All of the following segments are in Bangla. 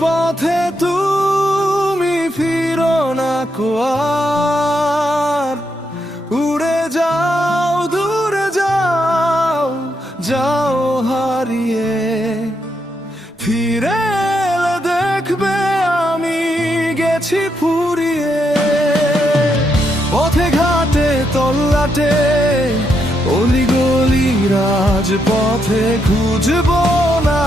পথে তুমি ফিরো না কো আর, উড়ে যাও দূরে যাও, যাও হারিয়ে। ফিরে এলে দেখবে আমি গেছি ফুরিয়ে। পথে ঘাটে তল্লাটে অলিগলি রাজপথে খুঁজবো না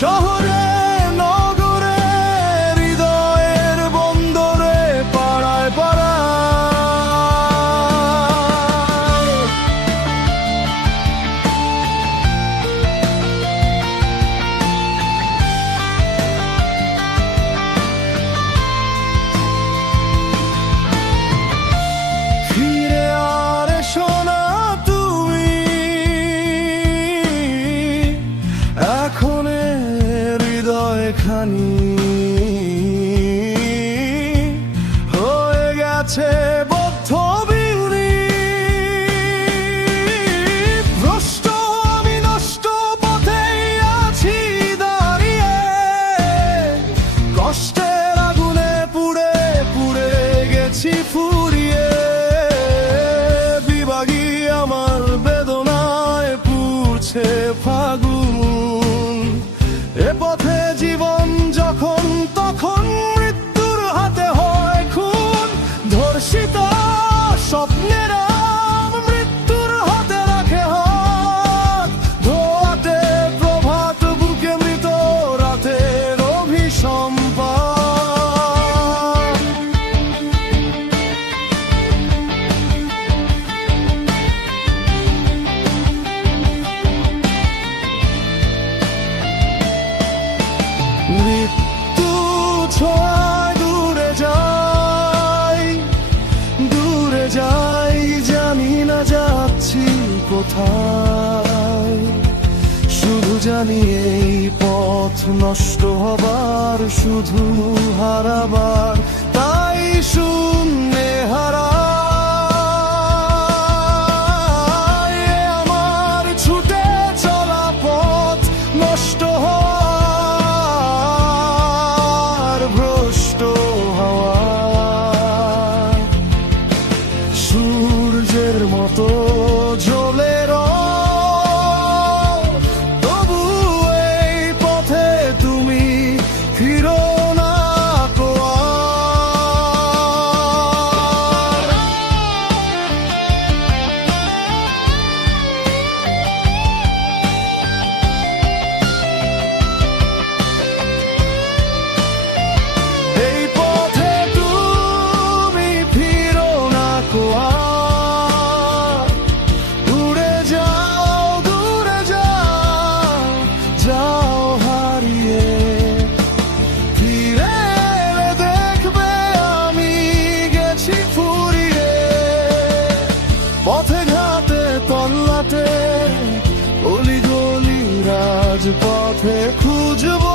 শহরে নগরে হৃদয়ের বন্দরে পাড়ায় পাড়ায়। ফিরে আর এসো না তুমি এখন খানি হয়ে গেছে বদ্ধ বিউনি। ভ্রষ্ট আমি নষ্ট পথেই আছি দাঁড়িয়ে, কষ্টের আগুনে পুড়ে পুড়ে গেছি ফুরিয়ে। বিভাগী আমার বেদনায় পুড়ছে ফাগুন, এ পথে জীবন যখন তখন মৃত্যুর হাতে হয় খুন। ধর্ষিত স্বপ্নেরা মৃত্যুর হাতে রাখে হাত, ধোয়াতে প্রভাত বুকে মৃত রাতের অভিসম্পাত। মৃত্যু ছোঁয়ায় দূরে যাই, দূরে যাই, জানি না যাচ্ছি কোথায়। শুধু জানি এই পথ নষ্ট হবার, শুধু হারাবার, তাই শূন্যে হারাই। আমার ছুটে চলা পথ নষ্ট সূর্যের মতো জ্বলে তবু এই পথে তুমি ফিরো না কো আর। এই পথে তুমি ফিরো না কো আর, পথে ঘাটে তল্লাটে অলিগলি রাজপথে খুঁজবো